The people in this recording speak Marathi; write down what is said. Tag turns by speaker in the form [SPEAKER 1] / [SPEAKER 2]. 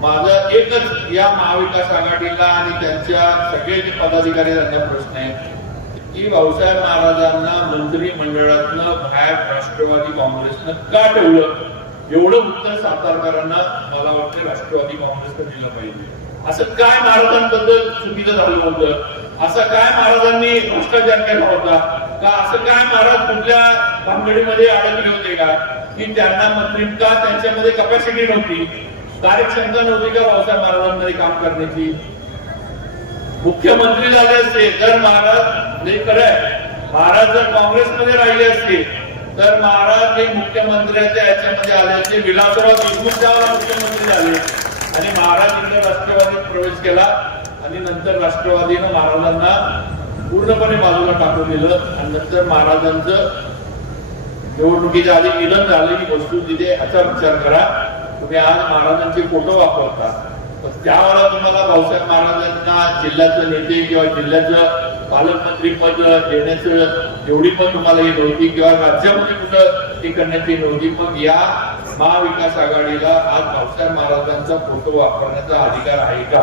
[SPEAKER 1] माझं एकच या महाविकास आघाडीला आणि त्यांच्या सगळे पदाधिकारी त्यांचा प्रश्न आहे. की भाऊसाहेब महाराजांना मंत्रिमंडळातनं बाहेर राष्ट्रवादी काँग्रेसनं का ठेवलं? एवढं उत्तर सातारकरांना मला वाटतं राष्ट्रवादी काँग्रेसनं दिलं पाहिजे. असं काय महाराजांबद्दल चुकीचं झालं होतं? असं काय महाराजांनी भ्रष्टाचार केला होता? का असं काय महाराज कुठल्या भानगडीमध्ये अडकले होते का? की त्यांना मंत्री का त्यांच्यामध्ये कपॅसिटी नव्हती? कार्यक्षमता नव्हती का भाऊसाहेब महाराजांमध्ये काम करण्याची मुख्यमंत्री झाले असते तर महाराज हे। खरं आहे महाराज जर काँग्रेसमध्ये राहिले असते तर महाराज हे मुख्यमंत्र्याच्या याच्यामध्ये आल्याचे विलासराव देशमुख त्यावेळेला मुख्यमंत्री झाले आणि महाराज इथे राष्ट्रवादीत प्रवेश केला आणि नंतर राष्ट्रवादीनं महाराजांना पूर्णपणे बाजूला टाकून दिलं आणि नंतर महाराजांचं निवडणुकीच्या आधी निधन झालं ही वस्तू तिथे ह्याचा विचार करा. तुम्ही आज महाराजांचे फोटो वापरता. पण त्यावेळेला तुम्हाला भाऊसाहेब महाराजांना जिल्ह्याचं नेते किंवा जिल्ह्याचं पालकमंत्री पद देण्याचं एवढी पण तुम्हाला ही नव्हती किंवा राज्यामध्ये कुठं ती करण्याची नव्हती मग या महाविकास आघाडीला आज भाऊसाहेब महाराजांचा फोटो वापरण्याचा अधिकार आहे का?